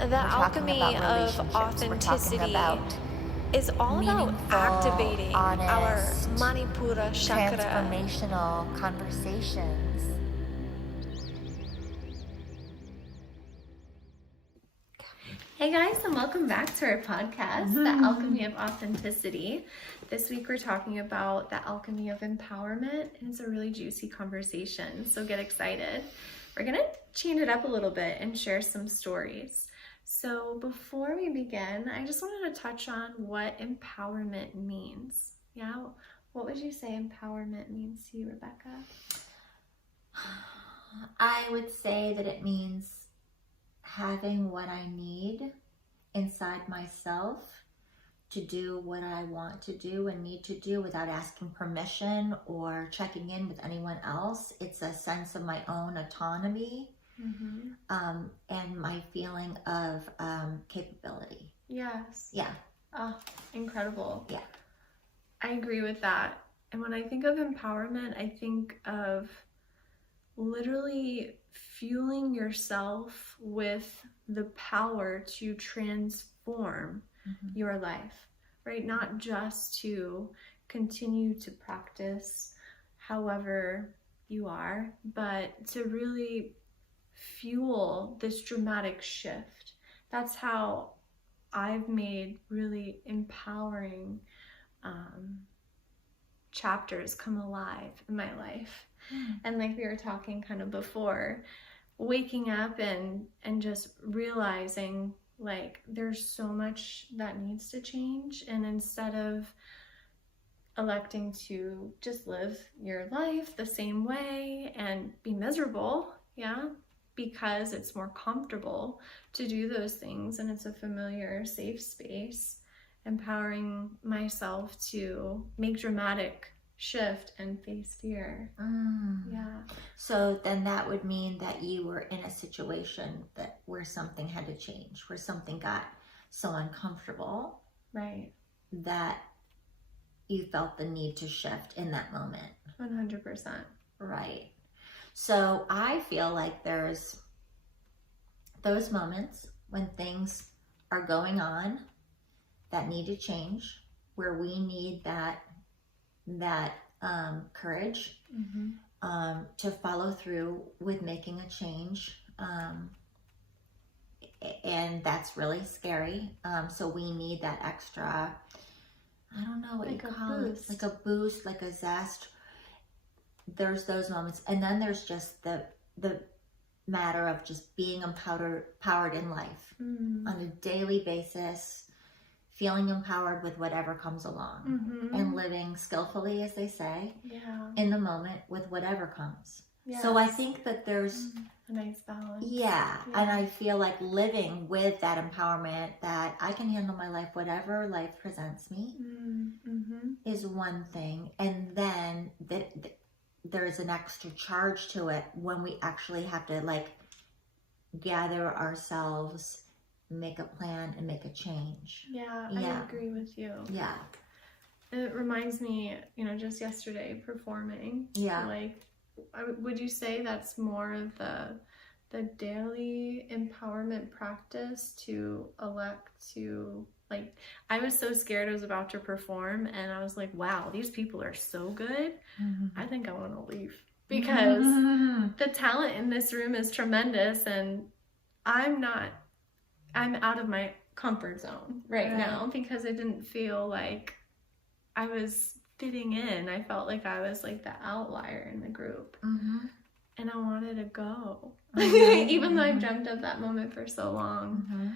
The alchemy of authenticity is all about meaningful, activating honest, our Manipura chakra. transformational conversations. Hey guys, and welcome back to our podcast, The Alchemy of Authenticity. This week we're talking about the alchemy of empowerment, and it's a really juicy conversation, so get excited. We're gonna change it up a little bit and share some stories. So before we begin, I just wanted to touch on what empowerment means. Yeah, what would you say empowerment means to you, Rebecca? I would say that it means having what I need inside myself to do what I want to do and need to do without asking permission or checking in with anyone else. It's a sense of my own autonomy and my feeling of capability. Yes. Yeah. Oh, incredible. Yeah. I agree with that. And when I think of empowerment, I think of literally fueling yourself with the power to transform your life, right? Not just to continue to practice however you are, but to really fuel this dramatic shift. That's how I've made really empowering chapters come alive in my life. And like we were talking kind of before, waking up and just realizing like there's so much that needs to change, and instead of electing to just live your life the same way and be miserable, because it's more comfortable to do those things and it's a familiar, safe space, empowering myself to make dramatic shift and face fear. So then that would mean that you were in a situation where something had to change, where something got so uncomfortable, right, that you felt the need to shift in that moment. 100%. Right. So I feel like there's those moments when things are going on that need to change, where we need that courage to follow through with making a change, and that's really scary. So we need that extra, I don't know what like you call it, like a boost, like a zest. There's those moments, and then there's just the matter of just being empowered in life on a daily basis, feeling empowered with whatever comes along, and living skillfully, as they say, in the moment with whatever comes. So I think that there's a nice balance. And I feel like living with that empowerment, that I can handle my life, whatever life presents me, is one thing. And then there's an extra charge to it when we actually have to like gather ourselves, make a plan, and make a change. I agree with you. It reminds me, just yesterday performing. Like, would you say that's more of the daily empowerment practice to elect to, like, I was so scared I was about to perform, and I was like, wow, these people are so good. I think I want to leave, because the talent in this room is tremendous, and I'm out of my comfort zone right now, because I didn't feel like I was fitting in. I felt like I was like the outlier in the group, and I wanted to go, even though I've dreamt of that moment for so long.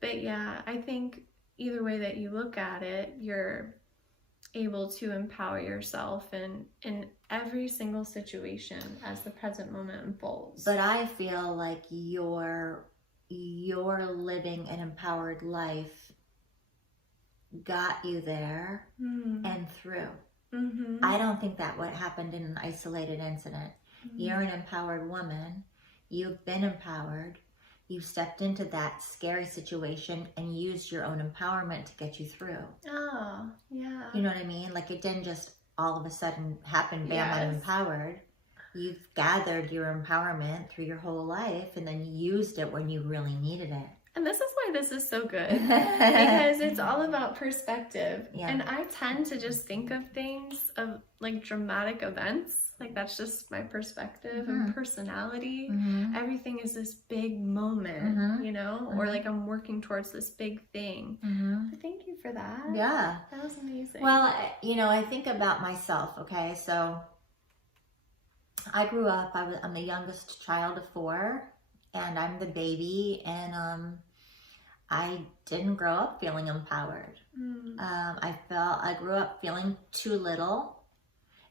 But I think either way that you look at it, you're able to empower yourself in every single situation as the present moment unfolds. But I feel like you're living an empowered life got you there and through. I don't think that what happened in an isolated incident. You're an empowered woman. You've been empowered. You stepped into that scary situation and used your own empowerment to get you through. Oh, yeah. You know what I mean? Like, it didn't just all of a sudden happen, bam, I'm empowered. You've gathered your empowerment through your whole life, and then you used it when you really needed it. And this is why this is so good, because it's all about perspective. Yeah. And I tend to just think of things of like dramatic events. Like that's just my perspective and personality. Everything is this big moment, you know, or like I'm working towards this big thing. But thank you for that. Yeah. That was amazing. Well, you know, I think about myself, okay? So I grew up, I'm the youngest child of 4. And I'm the baby, and I didn't grow up feeling empowered. I grew up feeling too little,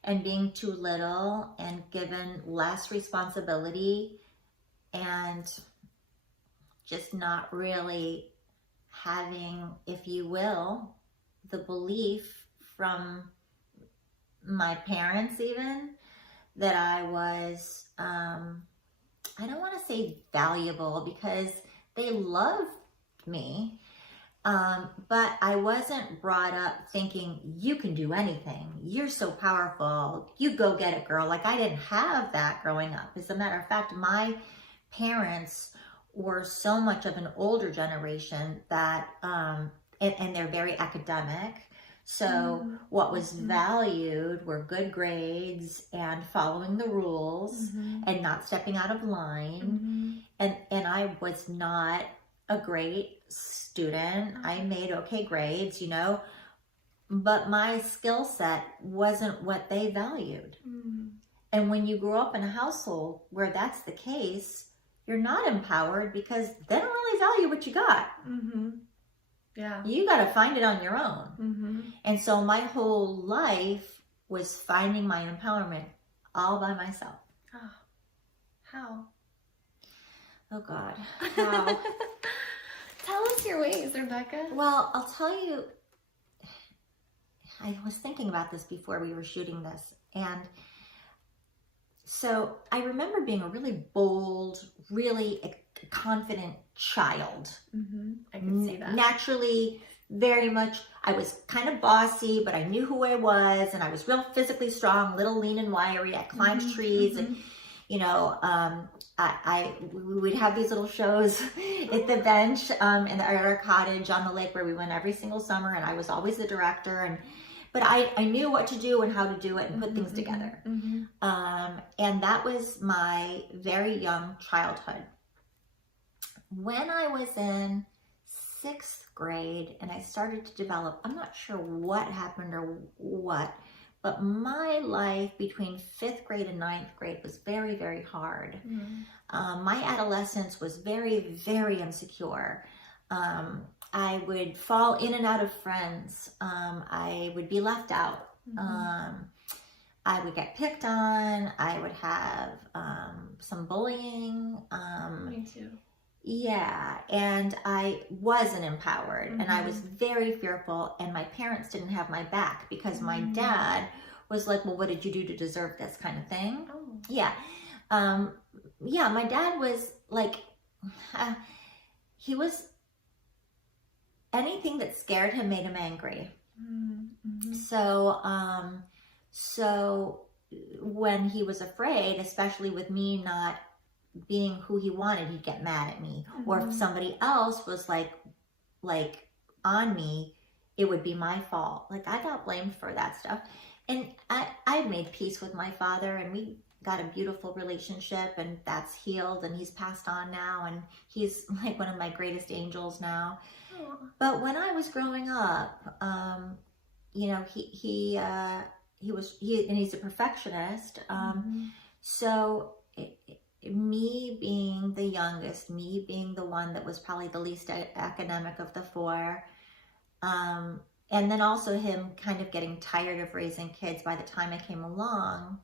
and being too little, and given less responsibility, and just not really having, if you will, the belief from my parents even that I was, I don't want to say valuable because they loved me, but I wasn't brought up thinking you can do anything. You're so powerful. You go get it, girl. Like I didn't have that growing up. As a matter of fact, my parents were so much of an older generation that, and they're very academic. So what was valued were good grades and following the rules and not stepping out of line. And I was not a great student. I made okay grades, you know, but my skill set wasn't what they valued. And when you grow up in a household where that's the case, you're not empowered because they don't really value what you got. Yeah. You got to find it on your own. And so my whole life was finding my empowerment all by myself. Oh, how? Oh God, how? Tell us your ways, Rebecca. Well, I'll tell you, I was thinking about this before we were shooting this. And so I remember being a really bold, really confident child. I can see that. Naturally, very much, I was kind of bossy, but I knew who I was, and I was real physically strong, little lean and wiry. I climbed trees, and you know, we would have these little shows at the bench at our cottage on the lake where we went every single summer, and I was always the director. But I knew what to do and how to do it and put things together. And that was my very young childhood. When I was in 6th grade and I started to develop, I'm not sure what happened or what, but my life between 5th grade and 9th grade was very, very hard. My adolescence was very, very insecure. I would fall in and out of friends. I would be left out. I would get picked on. I would have some bullying. Me too. Yeah, and I wasn't empowered, and I was very fearful, and my parents didn't have my back because my dad was like, well, what did you do to deserve this kind of thing? Yeah. Yeah, my dad was like, he was, anything that scared him made him angry. So when he was afraid, especially with me not being who he wanted, he'd get mad at me. Or if somebody else was like on me, it would be my fault. Like I got blamed for that stuff. And I made peace with my father, and we got a beautiful relationship, and that's healed, and he's passed on now, and he's like one of my greatest angels now. But when I was growing up, you know, he's a perfectionist. So me being the youngest, me being the one that was probably the least academic of the 4, and then also him kind of getting tired of raising kids by the time I came along,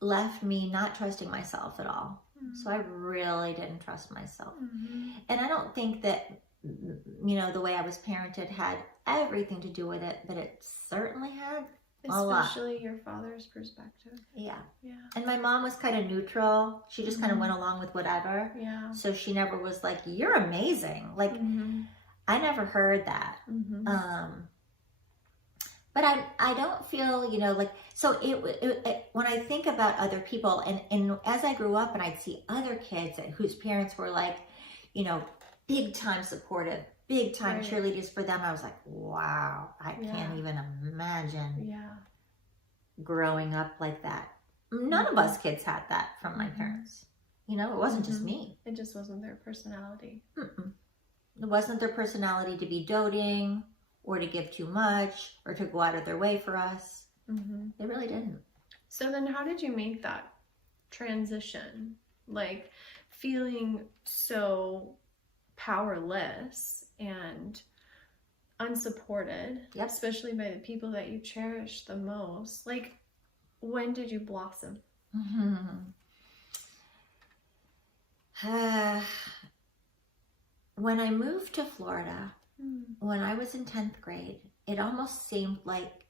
left me not trusting myself at all. So I really didn't trust myself. And I don't think that, you know, the way I was parented had everything to do with it, but it certainly had a lot. Especially your father's perspective. Yeah. And my mom was kind of neutral. She just kind of went along with whatever. Yeah. So she never was like, you're amazing. Like, I never heard that. But I don't feel, you know, like, so when I think about other people, and as I grew up and I'd see other kids whose parents were like, big time supportive, big time cheerleaders for them. I was like, wow, I can't even imagine growing up like that. None of us kids had that from my parents. It wasn't just me. It just wasn't their personality. It wasn't their personality to be doting or to give too much or to go out of their way for us. They really didn't. So then how did you make that transition? Like feeling so powerless and unsupported, especially by the people that you cherish the most. Like, when did you blossom? When I moved to Florida, when I was in 10th grade, it almost seemed like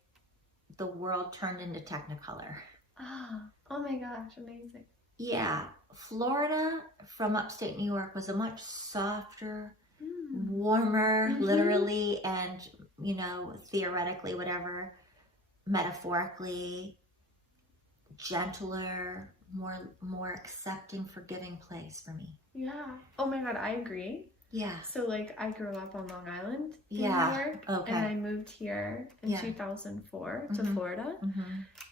the world turned into Technicolor. Oh my gosh, amazing. Yeah, Florida from upstate New York was a much softer, warmer, literally, and, theoretically, whatever, metaphorically, gentler, more accepting, forgiving place for me. Yeah. Oh my God, I agree. Yeah. So like I grew up on Long Island in New York, and I moved here in 2004 to Florida.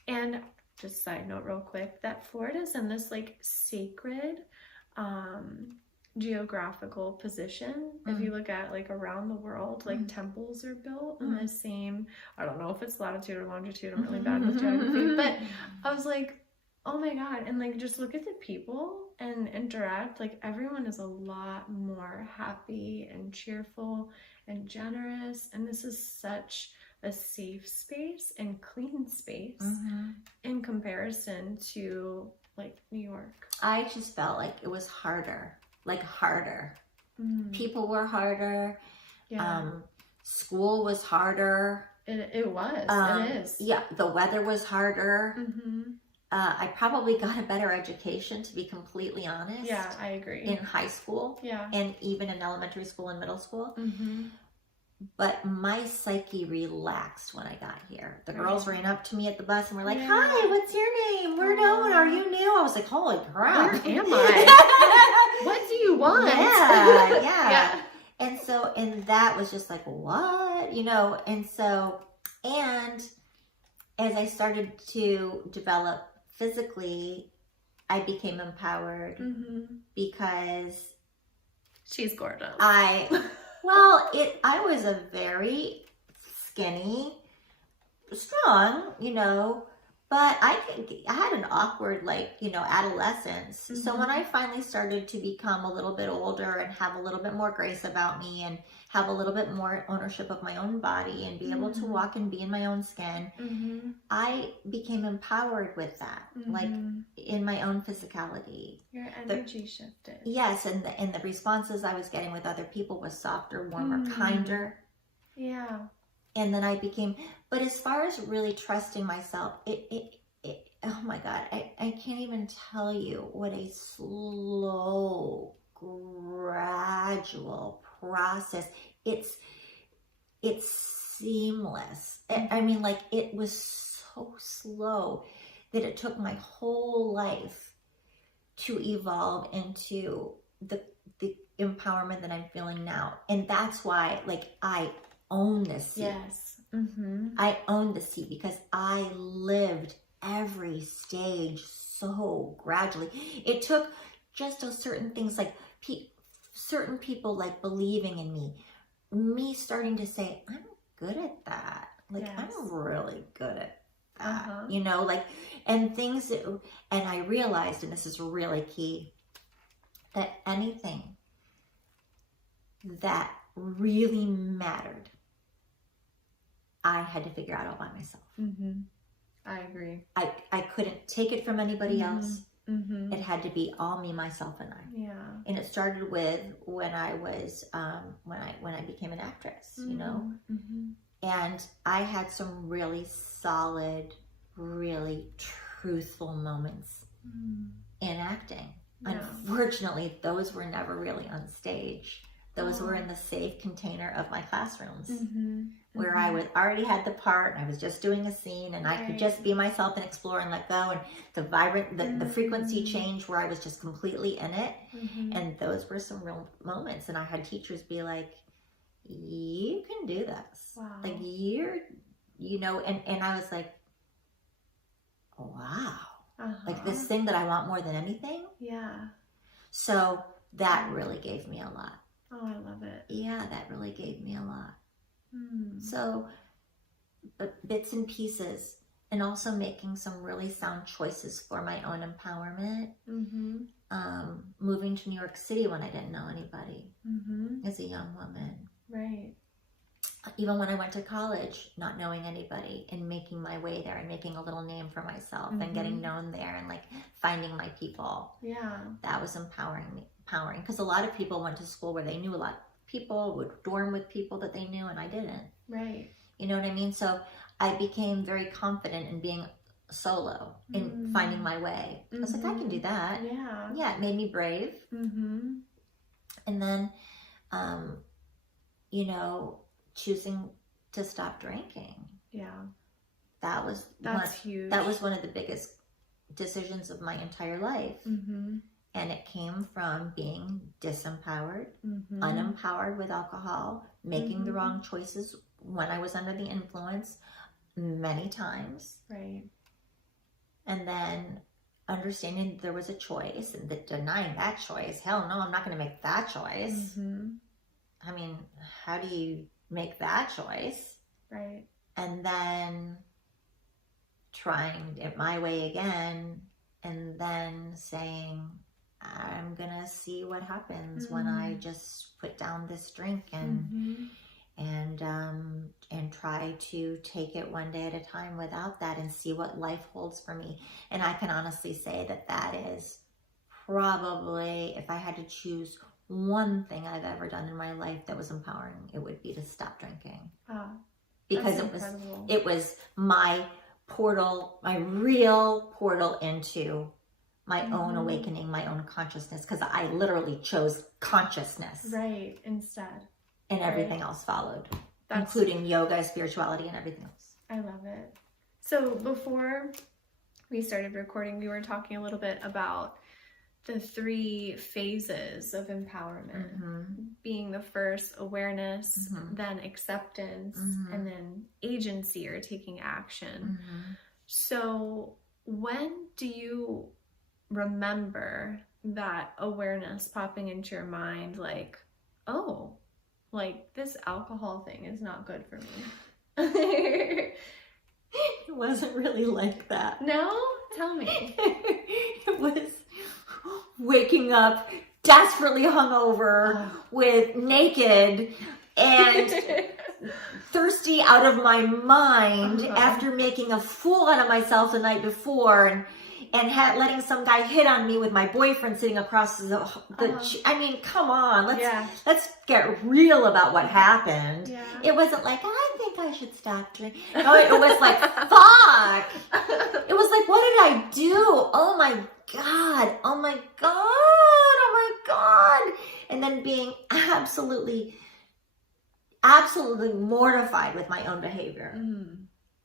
And just side note real quick, that Florida's in this like sacred geographical position. If you look at like around the world, like temples are built in the same, I don't know if it's latitude or longitude, I'm really bad with geography, but I was like, oh my God. And like, just look at the people and interact, like everyone is a lot more happy and cheerful and generous. And this is such a safe space and clean space in comparison to like New York. I just felt like it was harder. People were harder. School was harder. It was. It is. Yeah, the weather was harder. I probably got a better education, to be completely honest. Yeah, I agree. In high school. Yeah. And even in elementary school and middle school. But my psyche relaxed when I got here. The girls ran up to me at the bus and were like, hi, what's your name? Where going? Are you new? I was like, holy crap. Where am I? What do you want? Yeah. And that was just like, what? And as I started to develop physically, I became empowered because she's gorgeous. I was a very skinny, strong, but I had an awkward, adolescence. So when I finally started to become a little bit older and have a little bit more grace about me and have a little bit more ownership of my own body and be able to walk and be in my own skin, I became empowered with that, like in my own physicality. Your energy shifted. Yes, and the responses I was getting with other people was softer, warmer, kinder. Yeah. And then I became, but as far as really trusting myself, oh my God, I can't even tell you what a slow, gradual process. It's seamless. I mean, like, it was so slow that it took my whole life to evolve into the empowerment that I'm feeling now. And that's why, like, I own this seat. Yes. I own the seat because I lived every stage so gradually. It took just certain things, like certain people like believing in me starting to say, I'm good at that. Like, I'm really good at that, and things and I realized, and this is really key, that anything that really mattered, I had to figure out all by myself. I agree. I couldn't take it from anybody else. It had to be all me, myself, and I. Yeah. And it started with when I was when I became an actress, and I had some really solid, really truthful moments in acting. Yeah. Unfortunately, those were never really on stage. Those were in the safe container of my classrooms. where I would already had the part and I was just doing a scene and I could just be myself and explore and let go, and the frequency change where I was just completely in it. And those were some real moments. And I had teachers be like, you can do this. Wow. Like and I was like, wow. Like this thing that I want more than anything. Yeah. So that really gave me a lot. Oh, I love it. Yeah, that really gave me a lot. So bits and pieces, and also making some really sound choices for my own empowerment. Moving to New York City when I didn't know anybody as a young woman. Right. Even when I went to college, not knowing anybody, and making my way there and making a little name for myself and getting known there and like finding my people. Yeah. That was empowering. Because a lot of people went to school where they knew a lot of people, would dorm with people that they knew, and I didn't. Right. You know what I mean? So I became very confident in being solo, in finding my way. I was like, I can do that. Yeah. Yeah, it made me brave. And then, choosing to stop drinking. Yeah. That's huge. That was one of the biggest decisions of my entire life. And it came from being disempowered, unempowered with alcohol, making the wrong choices when I was under the influence many times. Right. And then understanding there was a choice, and denying that choice. Hell no, I'm not going to make that choice. I mean, how do you make that choice? Right. And then trying it my way again, and then saying, I'm gonna see what happens when I just put down this drink and try to take it one day at a time without that, and see what life holds for me. And I can honestly say that is probably, if I had to choose one thing I've ever done in my life that was empowering, it would be to stop drinking. Because it was my portal, my real portal into my own awakening, my own consciousness, because I literally chose consciousness. Right, instead. And everything else followed, including yoga, spirituality, and everything else. I love it. So before we started recording, we were talking a little bit about the 3 phases of empowerment, being the first awareness, then acceptance, and then agency, or taking action. So when do you remember that awareness popping into your mind, like, oh, like this alcohol thing is not good for me? It wasn't really like that. No? Tell me. It was waking up desperately hungover, with naked and thirsty out of my mind after making a fool out of myself the night before, and letting some guy hit on me with my boyfriend sitting across I mean, come on, let's get real about what happened. It wasn't like, I think I should stop drinking. No, it was like, fuck. It was like, what did I do? Oh my God. Oh my God. Oh my God. And then being absolutely mortified with my own behavior.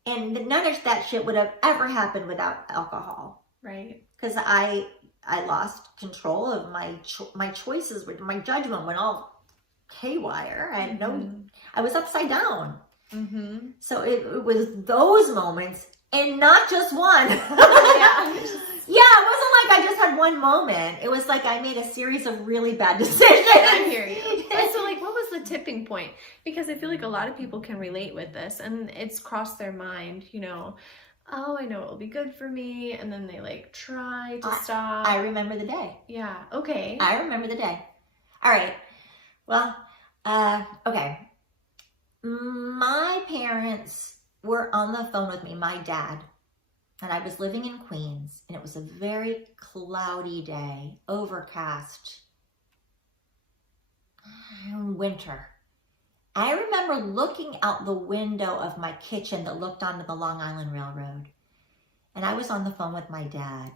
And none of that shit would have ever happened without alcohol. Right. Because I lost control of my choices. My judgment went all haywire. I was upside down. So it was those moments, and not just one. Yeah, it wasn't like I just had one moment. It was like I made a series of really bad decisions. I hear you. And so, like, what was the tipping point? Because I feel like a lot of people can relate with this, and it's crossed their mind, oh, I know it'll be good for me, and then they like try to stop. I remember the day. Yeah, okay. I remember the day. All right. Well, okay. My parents were on the phone with me, my dad, and I was living in Queens, and it was a very cloudy day, overcast, winter. I remember looking out the window of my kitchen that looked onto the Long Island Railroad, and I was on the phone with my dad.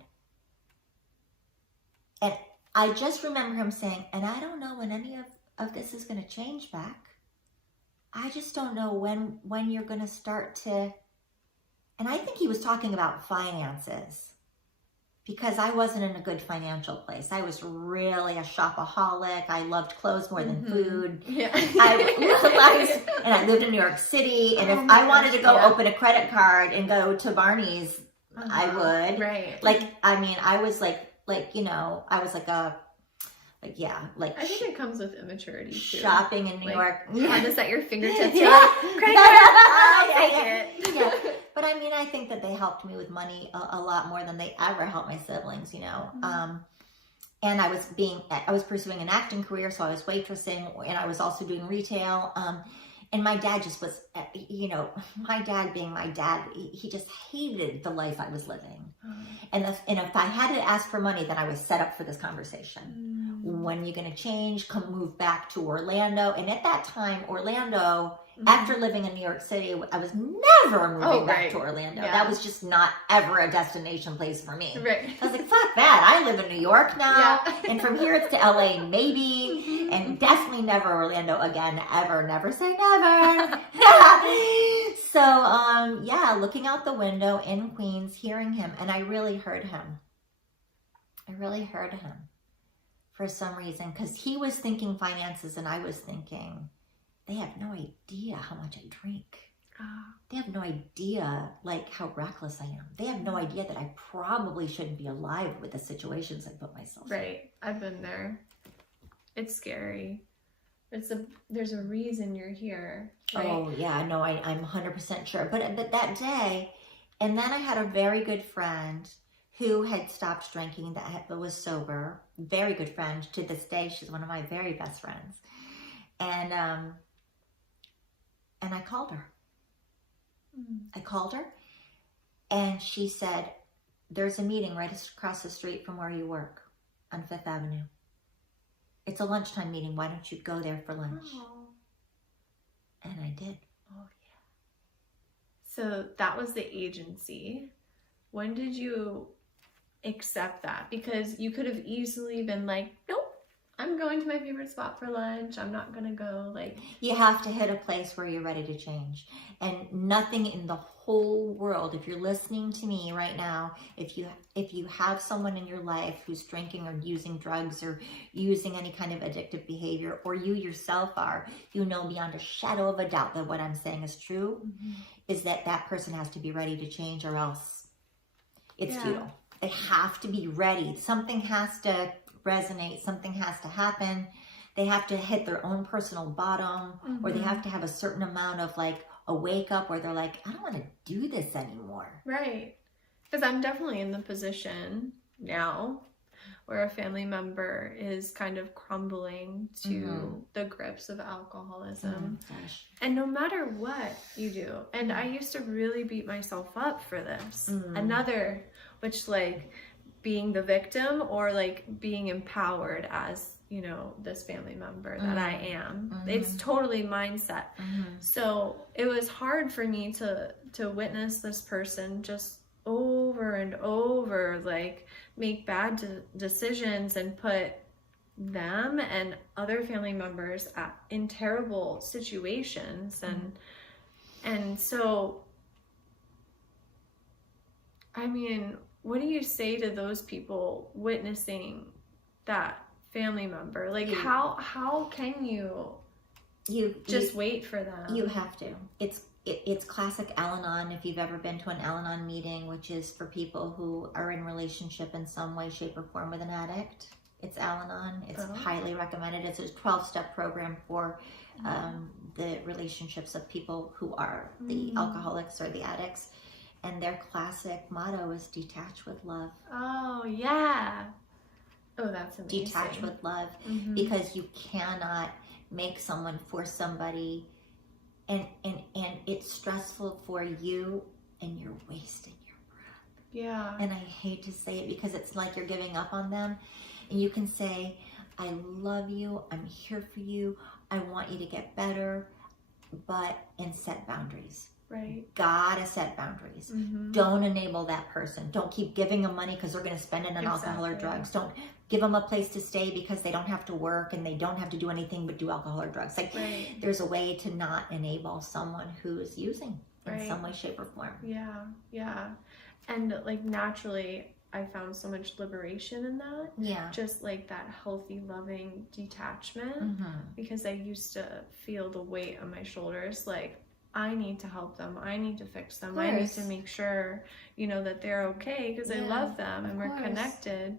And I just remember him saying, and I don't know when any of this is going to change back. I just don't know when you're going to start to, and I think he was talking about finances, because I wasn't in a good financial place. I was really a shopaholic. I loved clothes more than food. Yeah. And I lived in New York City. And if I wanted to go open a credit card and go to Barney's, I would. Right. Like, I mean, I was like, you know, I was like a, like, yeah, like. I think it comes with immaturity too. Shopping in New York. Trying to set your fingertips. Yeah. Like, credit card, I'll take it. Yeah. But I mean, I think that they helped me with money a lot more than they ever helped my siblings, you know. And I was pursuing an acting career, so I was waitressing, and I was also doing retail. And my dad just was, you know, my dad being my dad, he just hated the life I was living. And if I had to ask for money, then I was set up for this conversation. When are you going to change? Come move back to Orlando. And at that time, Orlando, after living in New York City, I was never moving back to Orlando. Yeah. That was just not ever a destination place for me. Right. I was like, fuck that. I live in New York now. Yeah. And from here it's to LA maybe. And definitely never Orlando again, ever. Never say never. So, yeah, looking out the window in Queens, hearing him. And I really heard him. For some reason. Because he was thinking finances and I was thinking, they have no idea how much I drink. They have no idea, like, how reckless I am. They have no idea that I probably shouldn't be alive with the situations I put myself in. Right. I've been there. It's scary. There's a reason you're here. Right? Oh, yeah. No, I'm 100% sure. But that day, and then I had a very good friend who had stopped drinking, that was sober. Very good friend. To this day, she's one of my very best friends. And I called her. And she said, there's a meeting right across the street from where you work on Fifth Avenue. It's a lunchtime meeting. Why don't you go there for lunch? Oh. And I did. Oh, yeah. So that was the agency. When did you accept that? Because you could have easily been like, nope. I'm going to my favorite spot for lunch. I'm not going to go, like... You have to hit a place where you're ready to change. And nothing in the whole world, if you're listening to me right now, if you have someone in your life who's drinking or using drugs or using any kind of addictive behavior, or you yourself are, you know beyond a shadow of a doubt that what I'm saying is true, is that person has to be ready to change, or else it's futile. They have to be ready. Something has to resonate, something has to happen. They have to hit their own personal bottom, or they have to have a certain amount of, like, a wake up where they're like, I don't want to do this anymore. Right. Because I'm definitely in the position now where a family member is kind of crumbling to the grips of alcoholism. And no matter what you do, and I used to really beat myself up for this. Which, like, being the victim, or like being empowered as, you know, this family member that I am. It's totally mindset. So it was hard for me to witness this person just over and over, like, make bad decisions and put them and other family members in terrible situations. And so, I mean, what do you say to those people witnessing that family member? Like, how can you just wait for them? You have to. It's classic Al-Anon. If you've ever been to an Al-Anon meeting, which is for people who are in relationship in some way, shape, or form with an addict, it's Al-Anon. It's highly recommended. It's a 12-step program for the relationships of people who are the alcoholics or the addicts. And their classic motto is detach with love. Oh, yeah. Oh, that's amazing. Detach with love. Because you cannot make someone force somebody. And it's stressful for you, and you're wasting your breath. Yeah. And I hate to say it because it's like you're giving up on them. And you can say, I love you. I'm here for you. I want you to get better. And set boundaries. Right. Gotta set boundaries. Don't enable that person. Don't keep giving them money because they're going to spend it on alcohol or drugs. Don't give them a place to stay because they don't have to work and they don't have to do anything but do alcohol or drugs. Like, there's a way to not enable someone who is using in some way, shape, or form. Yeah. And like naturally, I found so much liberation in that. Yeah. Just like that healthy, loving detachment. Because I used to feel the weight on my shoulders. Like, I need to help them. I need to fix them. I need to make sure, you know, that they're okay because I love them and we're connected.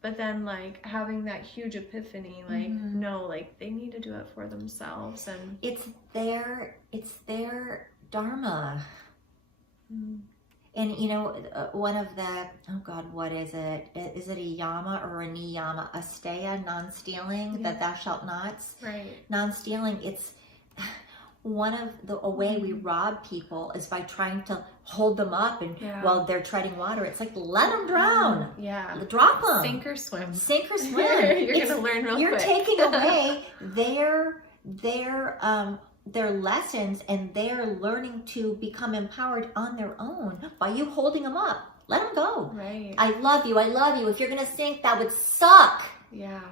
But then like having that huge epiphany, like, no, like they need to do it for themselves. And it's their dharma. And you know, one of the, oh God, what is it? Is it a yama or a niyama? Asteya, non-stealing, that thou shalt nots. Non-stealing, it's one of a way we rob people is by trying to hold them up and while they're treading water. It's like, let them drown. Drop them. Sink or swim. Sink or swim. You're going to learn real quick. You're taking away their lessons, and they're learning to become empowered on their own by you holding them up. Let them go. I love you. If you're going to sink, that would suck.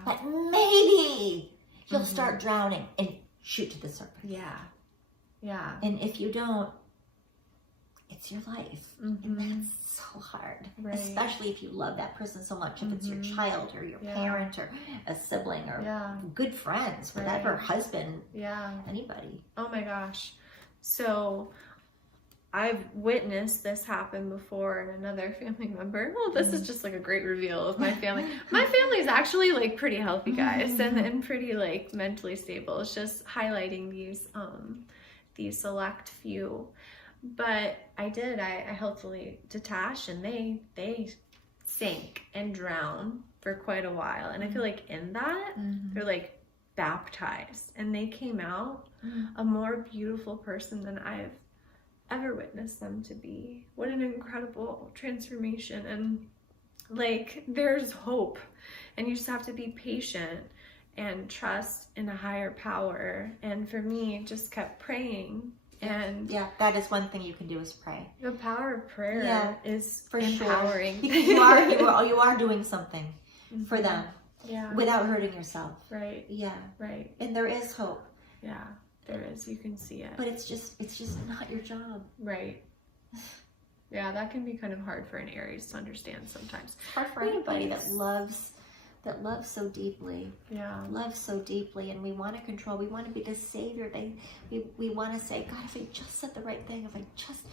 But maybe you'll start drowning and shoot to the surface. And if you don't, it's your life. And that's so hard. Especially if you love that person so much. If it's your child or your parent or a sibling or good friends, whatever, husband, anybody. Oh my gosh. So I've witnessed this happen before in another family member. Well, this is just like a great reveal of my family. My family is actually like pretty healthy guys and pretty like mentally stable. It's just highlighting these select few. But I healthily detached, and they sink and drown for quite a while. And I feel like in that, they're like baptized, and they came out a more beautiful person than I've ever witnessed them to be. What an incredible transformation. And like, there's hope, and you just have to be patient and trust in a higher power. And for me, just kept praying. And that is one thing you can do, is pray. The power of prayer is for empowering. Because you are doing something for them without hurting yourself. And there is hope. There is. You can see it. But it's just not your job. That can be kind of hard for an Aries to understand sometimes. It's hard for anybody that loves so deeply. Loves so deeply, and we want to control. We want to be the savior. We want to say, God, if I just said the right thing, if I just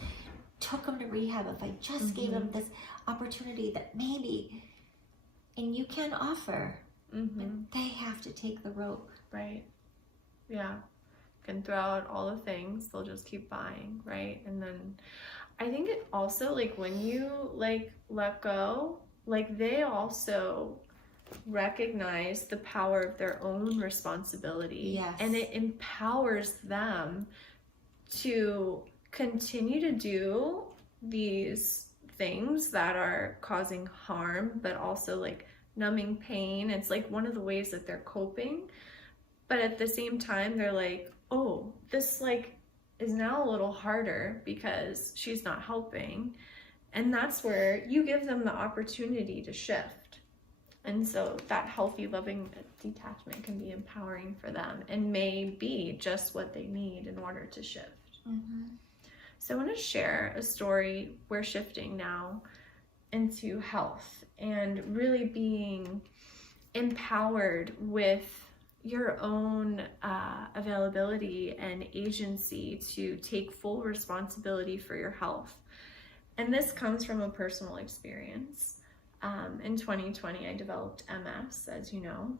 took them to rehab, if I just gave them this opportunity that maybe, and you can offer, but they have to take the rope. Can throw out all the things, they'll just keep buying, and then I think it also, like, when you like let go, like, they also recognize the power of their own responsibility, and it empowers them to continue to do these things that are causing harm, but also like numbing pain. It's like one of the ways that they're coping, but at the same time they're like, oh, this like is now a little harder because she's not helping. And that's where you give them the opportunity to shift. And so that healthy, loving detachment can be empowering for them and may be just what they need in order to shift. So I want to share a story. We're shifting now into health and really being empowered with your own availability and agency to take full responsibility for your health. And this comes from a personal experience. In 2020, I developed MS, as you know.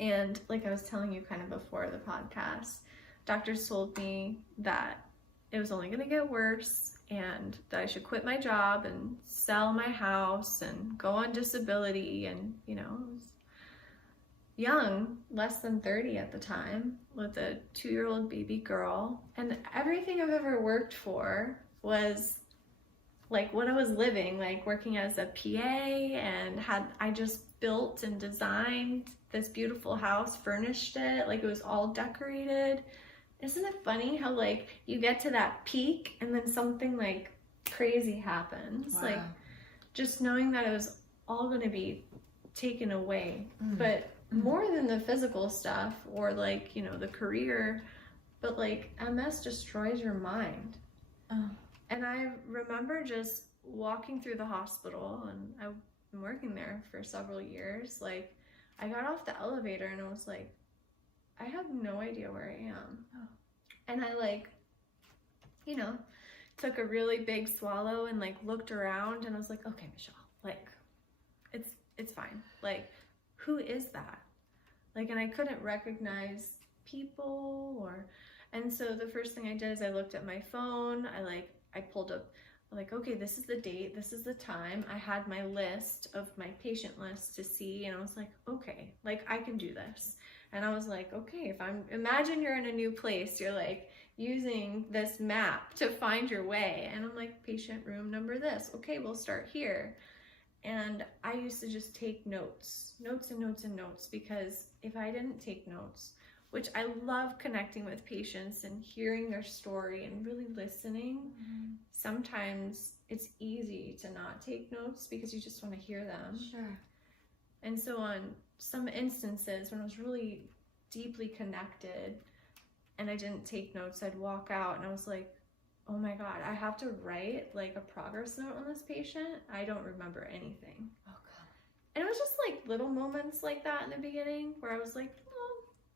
And like I was telling you kind of before the podcast, doctors told me that it was only going to get worse and that I should quit my job and sell my house and go on disability. And, you know, I was young, less than 30 at the time, with a 2-year-old baby girl. And everything I've ever worked for was like what I was living, like working as a PA, and I just built and designed this beautiful house, furnished it, like it was all decorated. Isn't it funny how like you get to that peak and then something like crazy happens? Wow. Like just knowing that it was all going to be taken away, but more than the physical stuff or like, you know, the career, but like MS destroys your mind. And I remember just walking through the hospital, and I've been working there for several years. Like, I got off the elevator and I was like, I have no idea where I am. And I like, you know, took a really big swallow and like looked around, and I was like, okay, Michelle, like, it's fine. Like, who is that? Like, and I couldn't recognize people and so the first thing I did is I looked at my phone. I pulled up, like, okay, this is the date, this is the time. I had my list of my patient list to see, and I was like, okay, like, I can do this. And I was like, okay, imagine you're in a new place, you're like using this map to find your way. And I'm like, patient room number this. Okay, we'll start here. And I used to just take notes, because if I didn't take notes, which I love connecting with patients and hearing their story and really listening, sometimes it's easy to not take notes because you just want to hear them. Sure. And so on some instances when I was really deeply connected and I didn't take notes, I'd walk out and I was like, oh my God, I have to write like a progress note on this patient. I don't remember anything. Oh God. And it was just like little moments like that in the beginning where I was like,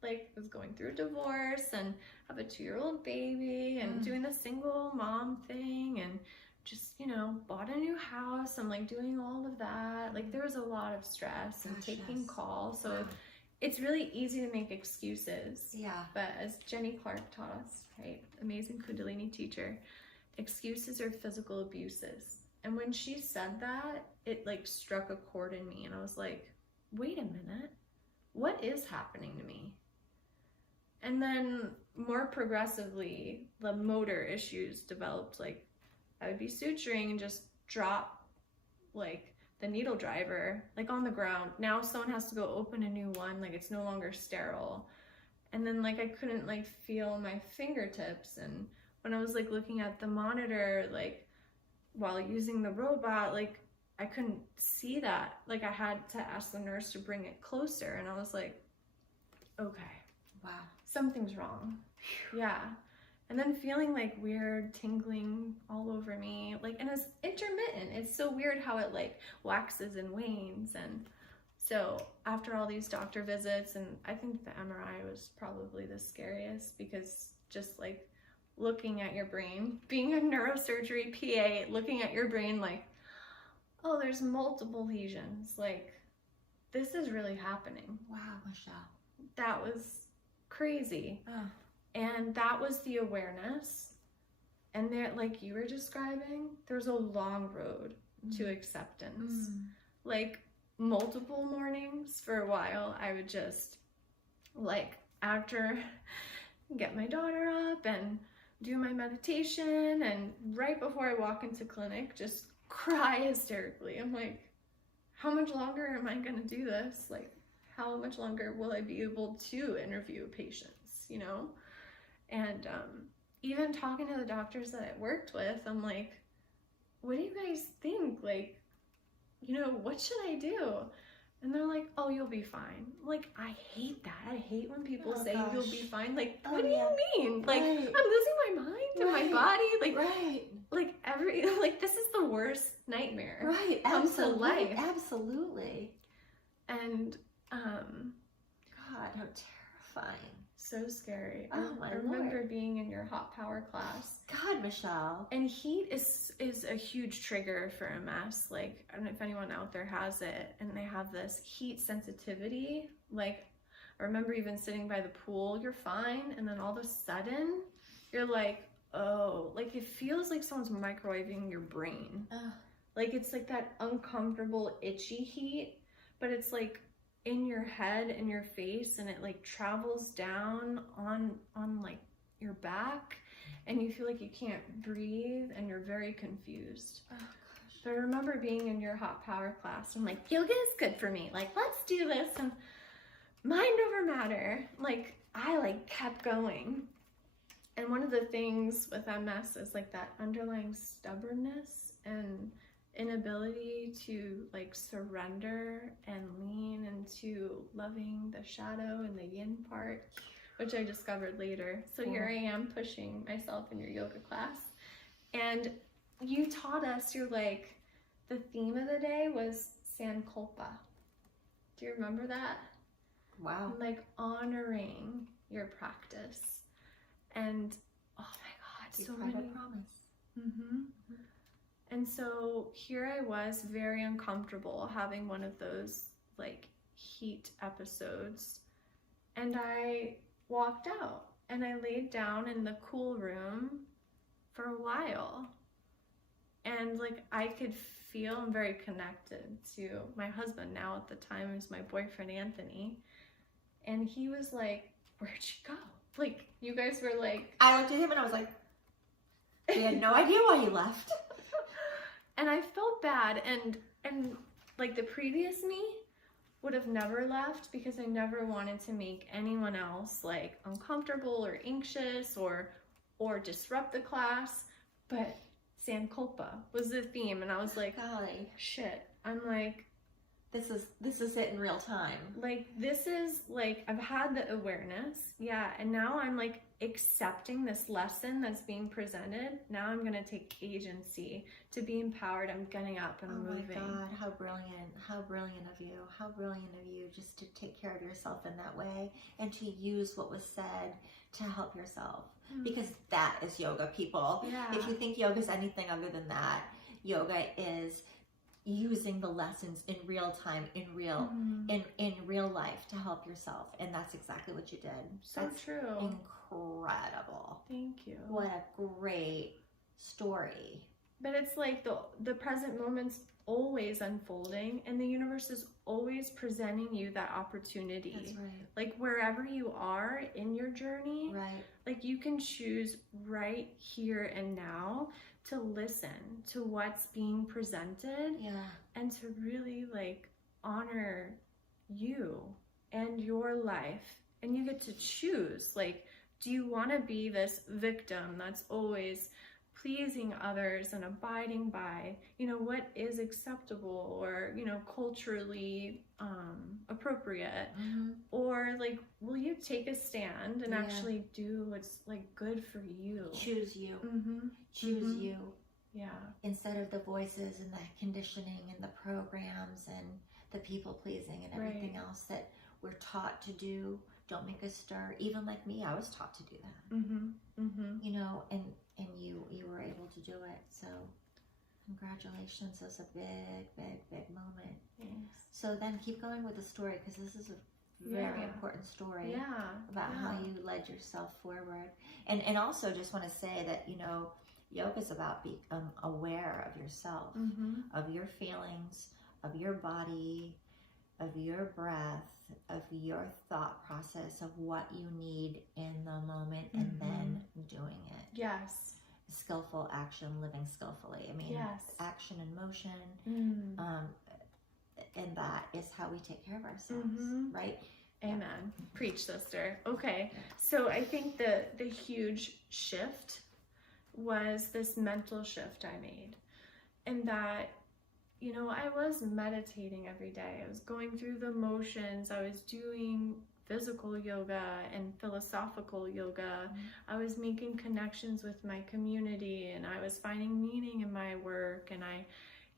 like I was going through a divorce and have a 2-year-old baby and doing the single mom thing and just, you know, bought a new house and like doing all of that. Like there was a lot of stress and taking calls. So it's really easy to make excuses. Yeah. But as Jenny Clark taught us, right, amazing Kundalini teacher, excuses are physical abuses. And when she said that, it like struck a chord in me. And I was like, wait a minute, what is happening to me? And then more progressively, the motor issues developed. Like I would be suturing and just drop like the needle driver like on the ground. Now someone has to go open a new one, like it's no longer sterile. And then like I couldn't like feel my fingertips. And when I was like looking at the monitor, like while using the robot, like I couldn't see that. Like I had to ask the nurse to bring it closer. And I was like, okay. Wow. Something's wrong. Yeah. And then feeling like weird tingling all over me, like, and it's intermittent. It's so weird how it like waxes and wanes. And so after all these doctor visits, and I think the MRI was probably the scariest because just like looking at your brain, being a neurosurgery PA, looking at your brain like, oh, there's multiple lesions. Like this is really happening. Wow, Michelle. That was crazy. And that was the awareness. And there, like you were describing, there's a long road to acceptance. Like multiple mornings for a while, I would just like after get my daughter up and do my meditation, and right before I walk into clinic, just cry hysterically. I'm like, how much longer am I gonna do this? Like, how much longer will I be able to interview patients, you know? And even talking to the doctors that I worked with, I'm like, what do you guys think? Like, you know, what should I do? And they're like, oh, you'll be fine. Like, I hate that. I hate when people say you'll be fine. Like, what do you mean? Like, I'm losing my mind and my body. Like, like this is the worst nightmare. Right. Comes to life. Absolutely. And God, how terrifying. So scary. Oh, I remember being in your hot power class. God, Michelle. And heat is a huge trigger for MS. Like, I don't know if anyone out there has it, and they have this heat sensitivity. Like, I remember even sitting by the pool, you're fine, and then all of a sudden, you're like, oh, like it feels like someone's microwaving your brain. Like, it's like that uncomfortable, itchy heat, but it's like in your head and your face, and it like travels down on like your back, and you feel like you can't breathe and you're very confused. Oh gosh. But I remember being in your hot power class and like, yoga is good for me, like let's do this, and mind over matter, like I like kept going. And one of the things with MS is like that underlying stubbornness, and inability to like surrender and lean into loving the shadow and the yin part, which I discovered later. So here I am pushing myself in your yoga class, and you taught us, you're like, the theme of the day was sankalpa. Do you remember that? Wow. Like honoring your practice. And oh my God, so many. Promise. And so here I was, very uncomfortable, having one of those like heat episodes, and I walked out and I laid down in the cool room for a while, and like I could feel, I'm very connected to my husband now, at the time it was my boyfriend Anthony, and he was like, where'd she go? Like, you guys were like, I looked at him and I was like, we had no idea why you left. And I felt bad, and like the previous me would have never left, because I never wanted to make anyone else like uncomfortable or anxious or disrupt the class. But sankalpa was the theme, and I was like, golly, shit, I'm like, this is it in real time. Like, this is like, I've had the awareness, yeah, and now I'm like accepting this lesson that's being presented. Now I'm gonna take agency to be empowered. I'm getting up and I'm moving. Oh my God, how brilliant of you. How brilliant of you just to take care of yourself in that way and to use what was said to help yourself. Because that is yoga, people. Yeah. If you think yoga is anything other than that, yoga is using the lessons in real time, in real life to help yourself. And that's exactly what you did. So that's true. Incredible. Thank you. What a great story. But it's like the present moment's always unfolding, and the universe is always presenting you that opportunity. That's right. Like, wherever you are in your journey, right, like you can choose right here and now to listen to what's being presented, yeah, and to really like honor you and your life. And you get to choose, like, do you want to be this victim that's always pleasing others and abiding by, you know, what is acceptable or, you know, culturally appropriate? Or like, will you take a stand and actually do what's like good for you? Choose you. Choose you. Yeah. Instead of the voices and the conditioning and the programs and the people pleasing and everything else that we're taught to do. Don't make a stir. Even like me, I was taught to do that. You know, and you were able to do it. So congratulations. That's a big moment. Thanks. So then keep going with the story, because this is a very important story about how you led yourself forward. And also just want to say that, you know, yoga is about being aware of yourself, of your feelings, of your body, of your breath, of your thought process, of what you need in the moment, and then doing it. Yes. Skillful action, living skillfully. I mean, action and motion, and that is how we take care of ourselves, right? Amen. Preach, sister. Okay, so I think the huge shift was this mental shift I made, and that, you know, I was meditating every day. I was going through the motions. I was doing physical yoga and philosophical yoga. I was making connections with my community, and I was finding meaning in my work. And I,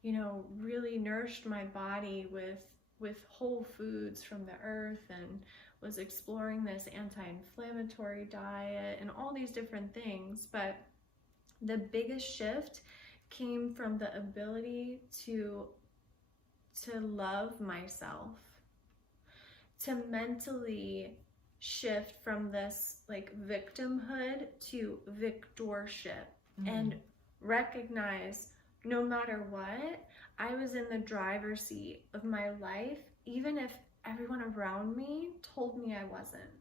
you know, really nourished my body with whole foods from the earth, and was exploring this anti-inflammatory diet and all these different things. But the biggest shift came from the ability to love myself, to mentally shift from this like victimhood to victorship, and recognize no matter what, I was in the driver's seat of my life, even if everyone around me told me I wasn't.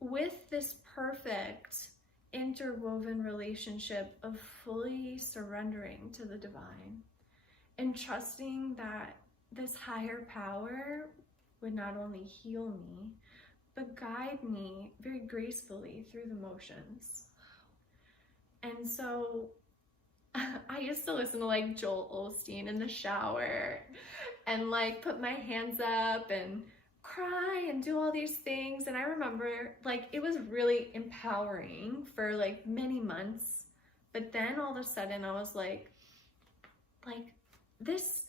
With this perfect interwoven relationship of fully surrendering to the divine and trusting that this higher power would not only heal me, but guide me very gracefully through the motions. And so I used to listen to like Joel Osteen in the shower and like put my hands up and cry and do all these things. And I remember like it was really empowering for like many months. But then all of a sudden I was like this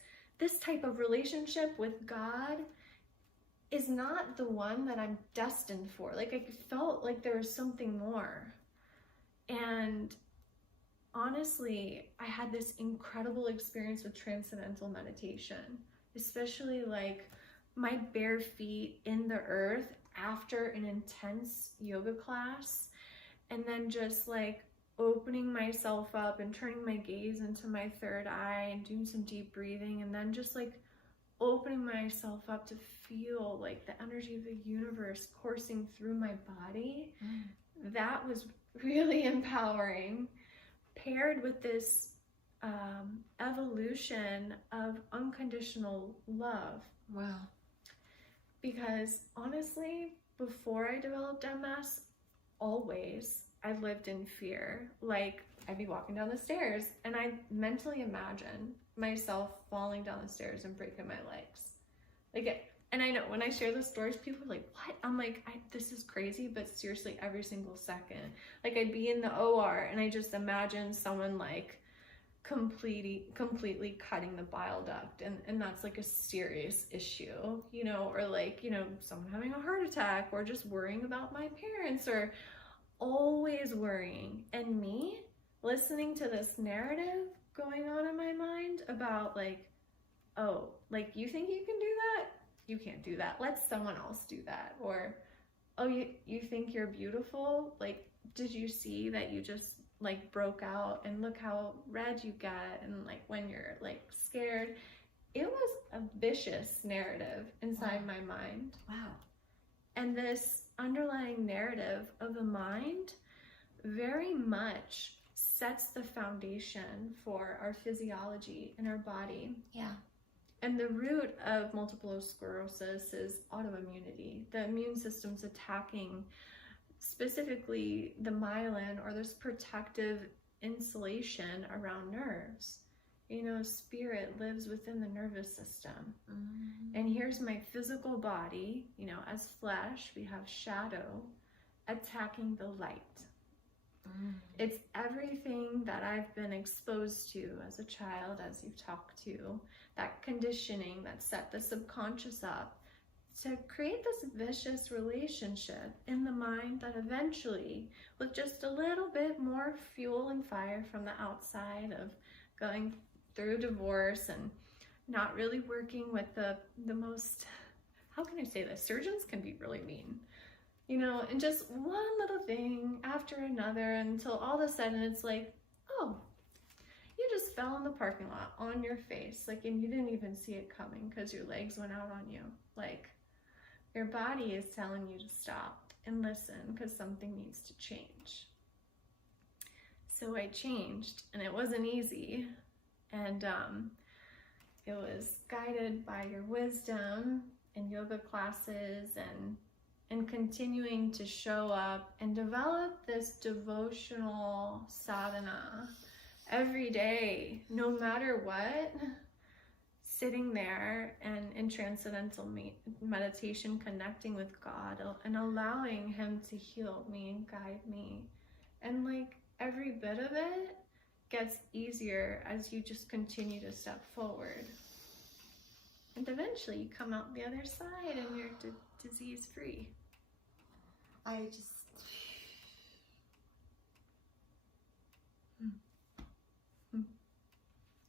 type of relationship with God is not the one that I'm destined for. Like I felt like there was something more. And honestly, I had this incredible experience with transcendental meditation, especially like my bare feet in the earth after an intense yoga class, and then just like opening myself up and turning my gaze into my third eye and doing some deep breathing, and then just like opening myself up to feel like the energy of the universe coursing through my body. That was really empowering, paired with this evolution of unconditional love. Wow. Because honestly, before I developed MS, always I lived in fear. Like I'd be walking down the stairs and I'd mentally imagine myself falling down the stairs and breaking my legs. And I know when I share those stories, people are like, what? I'm like, this is crazy, but seriously, every single second. Like I'd be in the OR and I just imagine someone like completely cutting the bile duct, and that's like a serious issue, you know, or like, you know, someone having a heart attack, or just worrying about my parents, or always worrying. And me listening to this narrative going on in my mind about like, oh, like you think you can do that? You can't do that. Let someone else do that. Or, oh, you think you're beautiful? Like, did you see that you just like broke out and look how red you get, and like when you're like scared? It was a vicious narrative inside my mind. Wow. And this underlying narrative of the mind very much sets the foundation for our physiology and our body. Yeah. And the root of multiple sclerosis is autoimmunity. The immune system's attacking specifically the myelin, or this protective insulation around nerves. You know, spirit lives within the nervous system. And here's my physical body, you know, as flesh, we have shadow attacking the light. It's everything that I've been exposed to as a child, as you've talked to, that conditioning that set the subconscious up to create this vicious relationship in the mind that eventually, with just a little bit more fuel and fire from the outside of going through divorce and not really working with the most, how can I say this? Surgeons can be really mean. You know, and just one little thing after another, until all of a sudden it's like, oh, you just fell in the parking lot on your face, like, and you didn't even see it coming because your legs went out on you. Like, your body is telling you to stop and listen because something needs to change. So I changed, and it wasn't easy, and it was guided by your wisdom and yoga classes, and continuing to show up and develop this devotional sadhana every day, no matter what, sitting there and in transcendental meditation, connecting with God and allowing Him to heal me and guide me. And like every bit of it gets easier as you just continue to step forward. And eventually you come out the other side and you're disease free.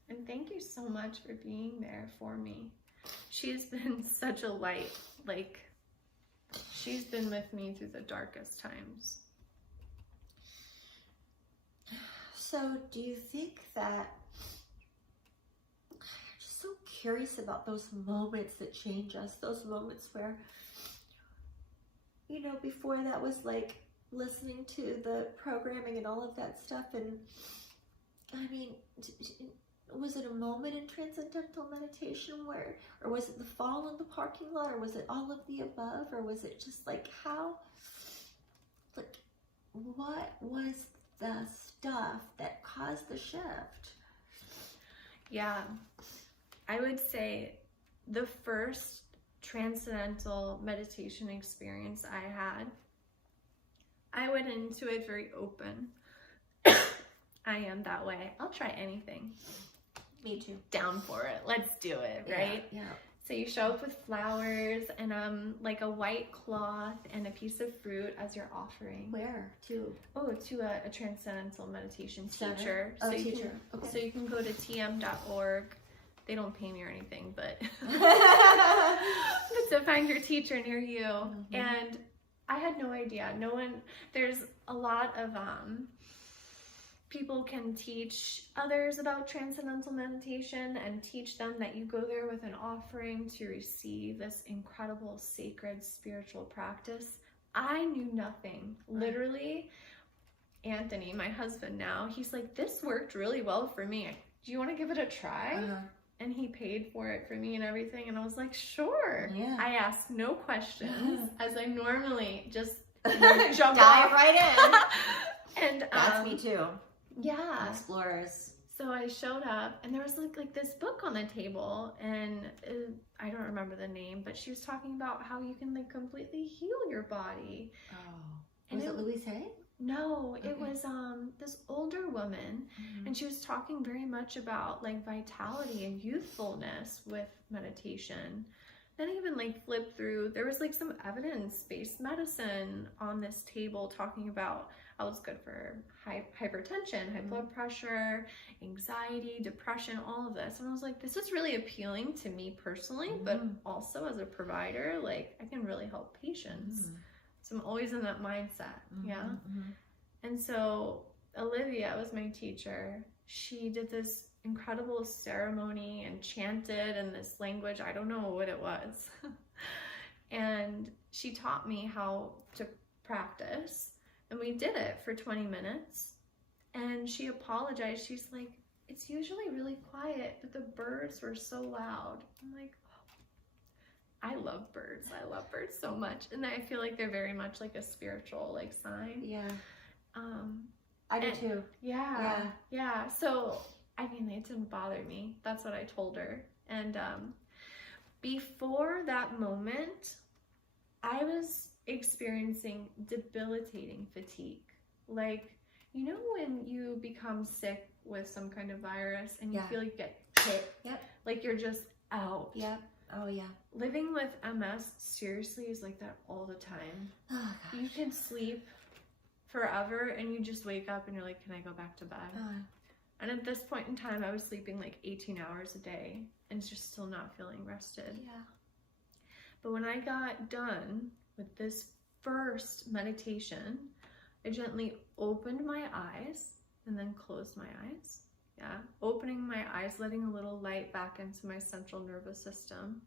And thank you so much for being there for me. She's been such a light. Like, she's been with me through the darkest times. So do you think that, I'm just so curious about those moments that change us, those moments where, you know, before that was like listening to the programming and all of that stuff. And I mean, was it a moment in transcendental meditation where, or was it the fall in the parking lot, or was it all of the above, or was it just like how, like, what was the stuff that caused the shift? Yeah, I would say the first transcendental meditation experience I had, I went into it very open. I am that way. I'll try anything. Me too. Down for it. Let's do it, right? Yeah. So you show up with flowers and like a white cloth and a piece of fruit as your offering. Where to? Oh, to a transcendental meditation Center? teacher. Oh, so teacher. Okay. So you can go to tm.org. They don't pay me or anything, but to find your teacher near you. Mm-hmm. And I had no idea. No one. There's a lot of people can teach others about transcendental meditation and teach them that you go there with an offering to receive this incredible sacred spiritual practice. I knew nothing. Literally, Anthony, my husband now, he's like, this worked really well for me. Do you want to give it a try? And he paid for it for me and everything. And I was like, sure. Yeah. I asked no questions as I normally just jump dive right in. And that's me too. Yeah. Explorers. So I showed up and there was like this book on the table, and I don't remember the name, but she was talking about how you can like completely heal your body. Oh. And was it Louise Hay? No, okay. It was this older woman, and she was talking very much about like vitality and youthfulness with meditation. Then even like flipped through, there was like some evidence-based medicine on this table talking about how it's good for hypertension, high blood pressure, anxiety, depression, all of this. And I was like, this is really appealing to me personally, but also as a provider, like I can really help patients. So I'm always in that mindset. Yeah. And so Olivia was my teacher. She did this incredible ceremony and chanted in this language. I don't know what it was. And she taught me how to practice. And we did it for 20 minutes. And she apologized. She's like, it's usually really quiet, but the birds were so loud. I'm like, I love birds. I love birds so much. And I feel like they're very much like a spiritual like sign. Yeah. I do too. Yeah. So, I mean, it didn't bother me. That's what I told her. And before that moment, I was experiencing debilitating fatigue. Like, you know when you become sick with some kind of virus and you feel like you get hit? Yep. Like you're just out. Yep. Oh, yeah. Living with MS seriously is like that all the time. Oh, gosh. You can sleep forever and you just wake up and you're like, can I go back to bed? And at this point in time, I was sleeping like 18 hours a day and just still not feeling rested. Yeah. But when I got done with this first meditation, I gently opened my eyes and then closed my eyes. Yeah, opening my eyes, letting a little light back into my central nervous system.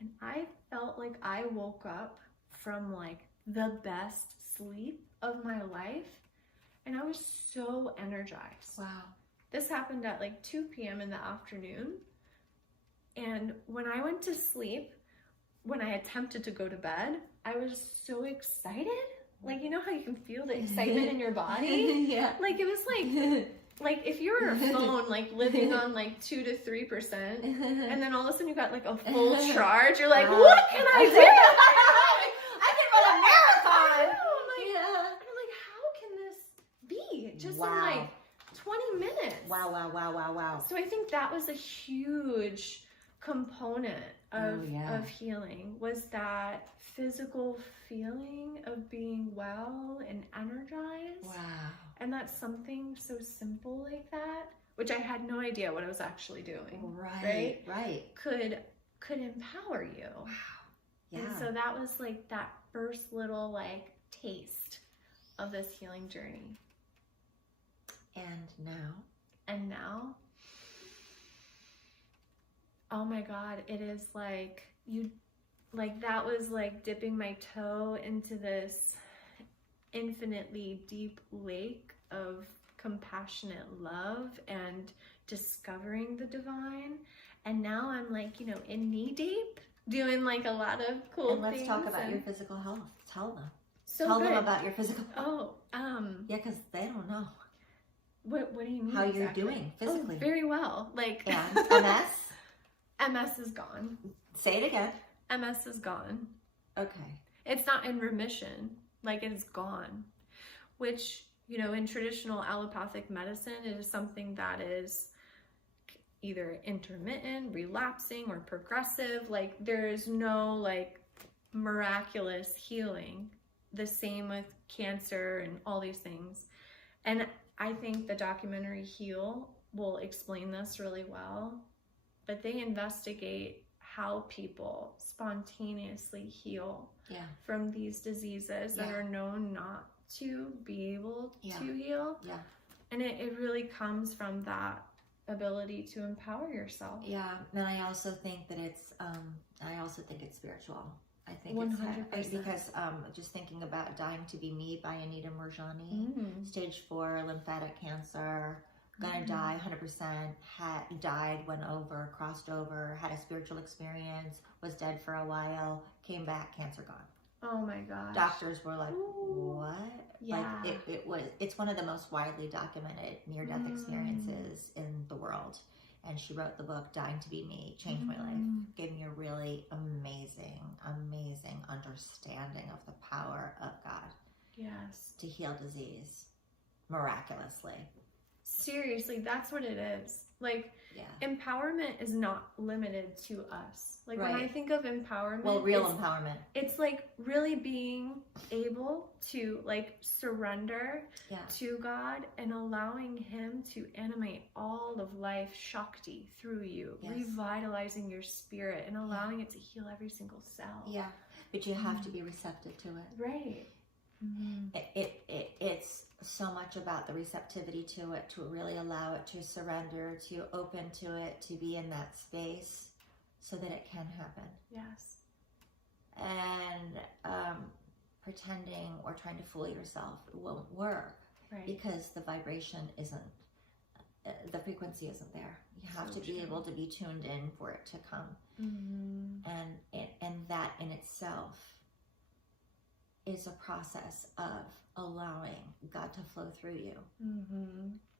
And I felt like I woke up from like the best sleep of my life. And I was so energized. Wow. This happened at like 2 p.m. in the afternoon. And when I went to sleep, when I attempted to go to bed, I was so excited. Like, you know how you can feel the excitement in your body? Yeah. Like, it was like if you're a phone, like living on like 2 to 3%, and then all of a sudden you got like a full charge, you're like, what can I do? I can run a marathon. And I'm like, how can this be? Just in like 20 minutes. Wow. So I think that was a huge component of healing, was that physical feeling of being well and energized. Wow. And that's something so simple like that, which I had no idea what I was actually doing. Right. Could empower you. Wow. Yeah. And so that was like that first little like taste of this healing journey. And now, oh my God, it is like that was like dipping my toe into this infinitely deep lake of compassionate love and discovering the divine. And now I'm like, you know, in knee deep, doing like a lot of cool things. And let's talk about your physical health. Tell them. So Tell good. them about your physical. Oh, yeah, because they don't know. What do you mean? How exactly? you're doing physically? Oh, very well. Like And MS. MS is gone. Say it again. MS is gone. Okay. It's not in remission. Like it is gone. Which, you know, in traditional allopathic medicine, it is something that is either intermittent, relapsing, or progressive. Like there is no like miraculous healing. The same with cancer and all these things. And I think the documentary Heal will explain this really well. But they investigate how people spontaneously heal from these diseases that are known not to be able to heal. Yeah. And it really comes from that ability to empower yourself. Yeah. And I also think that it's spiritual. I think 100%. It's because just thinking about Dying to Be Me by Anita Moorjani, stage 4 lymphatic cancer, gonna die 100%, died, went over, crossed over, had a spiritual experience, was dead for a while, came back, cancer gone. Oh my gosh. Doctors were like, what? Yeah. Like it's one of the most widely documented near-death experiences in the world. And she wrote the book, Dying to Be Me, changed my life, gave me a really amazing understanding of the power of God. Yes. To heal disease miraculously. Seriously, that's what it is. Like, empowerment is not limited to us. Like, when I think of empowerment, real empowerment. It's like really being able to like surrender to God and allowing Him to animate all of life Shakti through you, revitalizing your spirit and allowing it to heal every single cell. Yeah, but you have to be receptive to it. Right. It's so much about the receptivity to it, to really allow it to surrender, to open to it, to be in that space so that it can happen. Yes. And pretending or trying to fool yourself won't work, because the vibration isn't, the frequency isn't there. You have to be able to be tuned in for it to come. And that in itself is a process of allowing God to flow through you.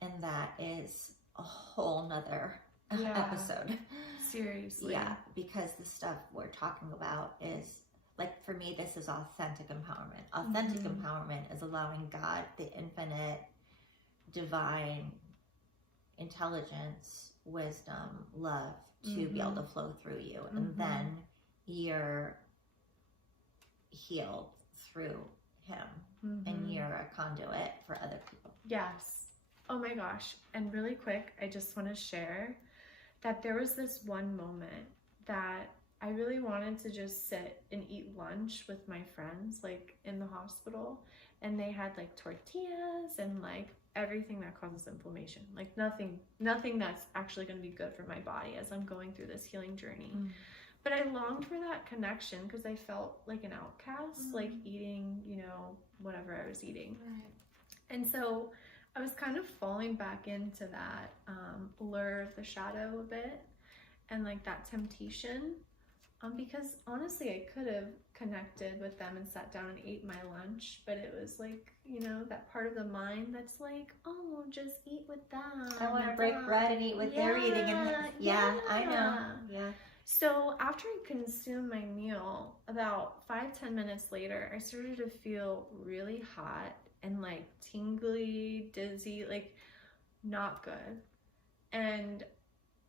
And that is a whole nother episode. Seriously. Yeah, because the stuff we're talking about is, like, for me, this is authentic empowerment. Authentic empowerment is allowing God, the infinite, divine intelligence, wisdom, love, to be able to flow through you. And then you're healed through Him, and you're a conduit for other people. Yes. Oh my gosh. And really quick, I just want to share that there was this one moment that I really wanted to just sit and eat lunch with my friends, like in the hospital, and they had like tortillas and like everything that causes inflammation, like nothing that's actually going to be good for my body as I'm going through this healing journey. But I longed for that connection because I felt like an outcast, like eating, you know, whatever I was eating. And so I was kind of falling back into that blur of the shadow a bit, and like that temptation, because honestly I could have connected with them and sat down and ate my lunch, but it was like, you know, that part of the mind that's like, oh, just eat with them. I want to break bread and eat what they're eating. And I know. Yeah. So after I consumed my meal, about 5-10 minutes later, I started to feel really hot and like tingly, dizzy, like not good. And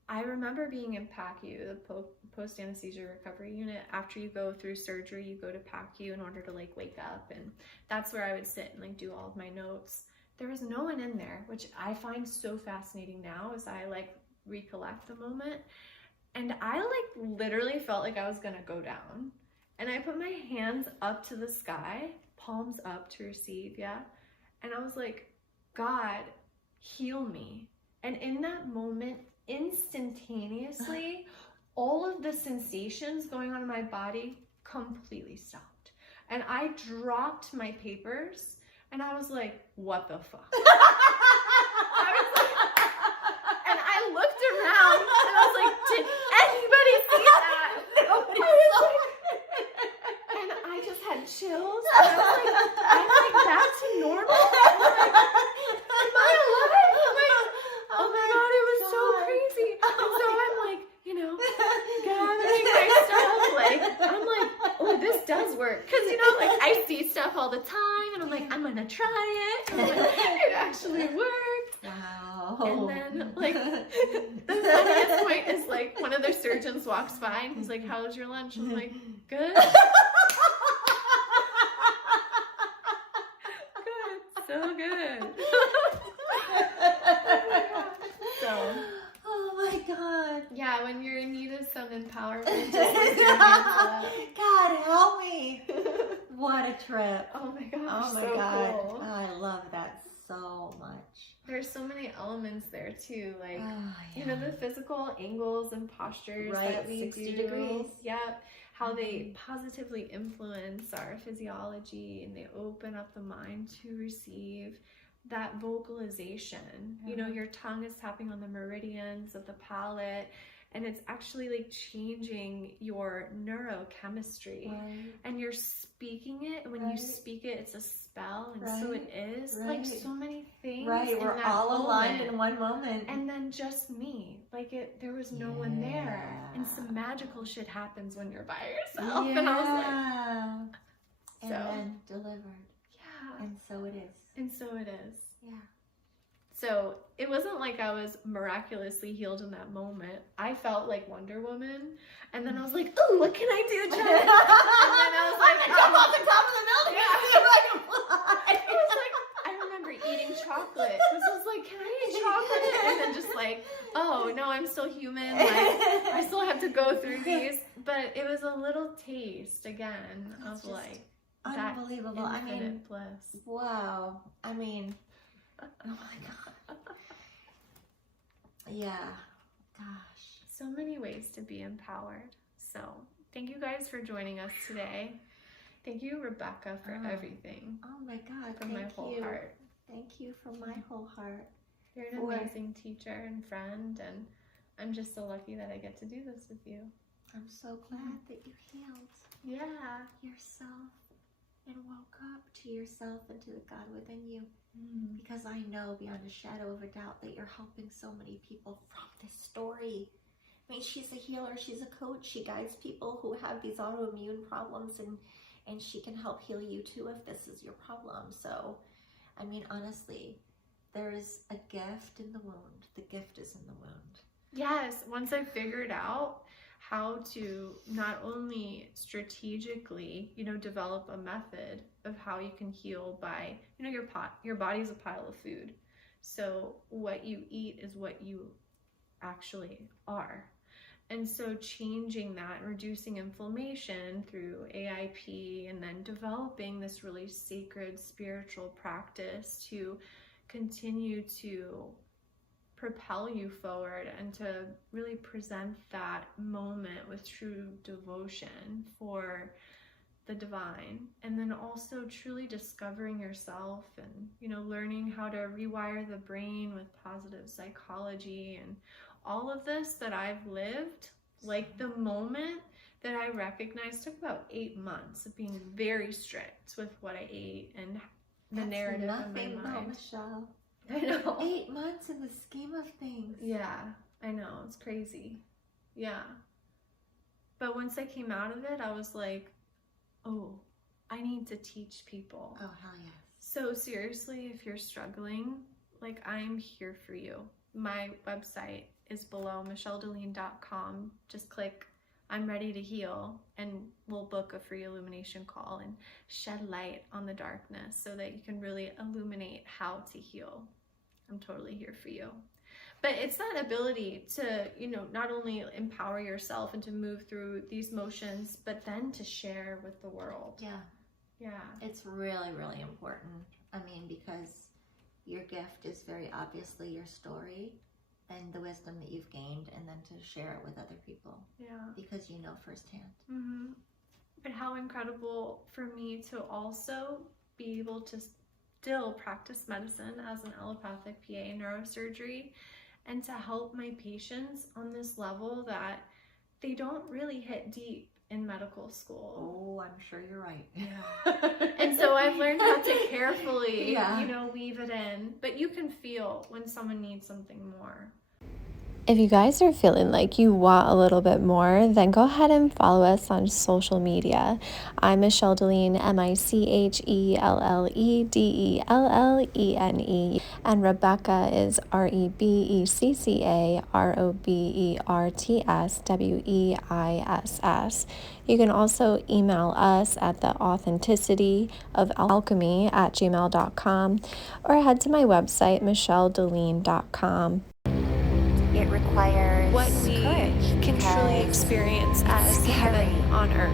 I remember being in PACU, the post-anesthesia recovery unit. After you go through surgery, you go to PACU in order to like wake up. And that's where I would sit and like do all of my notes. There was no one in there, which I find so fascinating now as I like recollect the moment. And I like literally felt like I was gonna go down. And I put my hands up to the sky, palms up to receive, and I was like, God, heal me. And in that moment, instantaneously, all of the sensations going on in my body completely stopped. And I dropped my papers and I was like, what the fuck? And I looked around and I was like, did anybody see that? And I just had chills. And I was like, I'm like back to normal. I'm like, am I alive? I'm like, oh my God, it was so crazy. And so I'm like, you know, gathering myself. Like, I'm like, oh, this does work. Because, you know, like I see stuff all the time and I'm like, I'm going to try it. And I'm like, it actually worked. Wow. And then, like, the funniest point is, like, one of their surgeons walks by and he's like, how was your lunch? I'm like, good. Good. So good. So. Oh my God. Yeah, when you're in need of some empowerment, just lift your hands up. God, help me. What a trip. Oh my gosh, Oh my so God. cool. I love that so much. There's so many elements there too, like, yeah. you know, the physical angles and postures right, that we 60 do. degrees. Yep. How they positively influence our physiology and they open up the mind to receive that vocalization. You know, your tongue is tapping on the meridians of the palate, and it's actually like changing your neurochemistry. Right. And you're speaking it. When you speak it, it's a spell, and so it is. Right. Like so many things. Right, we're all aligned in one moment. And then just me. Like there was no one there. And some magical shit happens when you're by yourself. Yeah. And I was like, and then delivered. Yeah. And so it is. And so it is. Yeah. So it wasn't like I was miraculously healed in that moment. I felt like Wonder Woman. And then I was like, oh, what can I do, Jen? And then I was like, jump off the top of the building and see if I can fly. It was like, I remember eating chocolate. This was like, can I eat chocolate? And then just like, oh, no, I'm still human. Like, I still have to go through these. But it was a little taste, again, of like, unbelievable. That infinite bliss. Wow. I mean, oh my God. Yeah. Gosh. So many ways to be empowered. So thank you guys for joining us today. Thank you, Rebecca, for everything. Oh my God. From my whole heart. Thank you from my whole heart. You're an amazing teacher and friend, and I'm just so lucky that I get to do this with you. I'm so glad that you healed yourself and woke up to yourself and to the God within you. Because I know beyond a shadow of a doubt that you're helping so many people from this story. I mean, she's a healer, she's a coach, she guides people who have these autoimmune problems, and she can help heal you too if this is your problem. So, I mean, honestly, there is a gift in the wound. The gift is in the wound. Yes, once I figured out how to not only strategically, you know, develop a method of how you can heal by, you know, your body's a pile of food. So what you eat is what you actually are. And so changing that and reducing inflammation through AIP, and then developing this really sacred spiritual practice to continue to propel you forward and to really present that moment with true devotion for the divine, and then also truly discovering yourself and, you know, learning how to rewire the brain with positive psychology and all of this that I've lived. Like the moment that I recognized took about 8 months of being very strict with what I ate and the narrative in my mind. Michelle. I know. 8 months in the scheme of things. Yeah, I know. It's crazy. Yeah. But once I came out of it, I was like, oh, I need to teach people. Oh, hell yes. So seriously, if you're struggling, like, I'm here for you. My website is below, michelledeline.com. Just click I'm ready to heal, and we'll book a free illumination call and shed light on the darkness so that you can really illuminate how to heal. I'm totally here for you. But it's that ability to, you know, not only empower yourself and to move through these motions, but then to share with the world. Yeah. Yeah. It's really, really important. I mean, because your gift is very obviously your story and the wisdom that you've gained, and then to share it with other people. Yeah. Because you know firsthand. Mm-hmm. But how incredible for me to also be able to still practice medicine as an allopathic PA in neurosurgery, and to help my patients on this level that they don't really hit deep in medical school. Oh, I'm sure you're right. Yeah. And so I've learned how to carefully, weave it in. But you can feel when someone needs something more. If you guys are feeling like you want a little bit more, then go ahead and follow us on social media. I'm Michelle Delene, MICHELLEDELLENE, and Rebecca is REBECCA ROBERTSWEISS. You can also email us at the authenticity of alchemy at gmail.com or head to my website, michelledelene.com. It requires what we courage can truly experience as heaven on earth.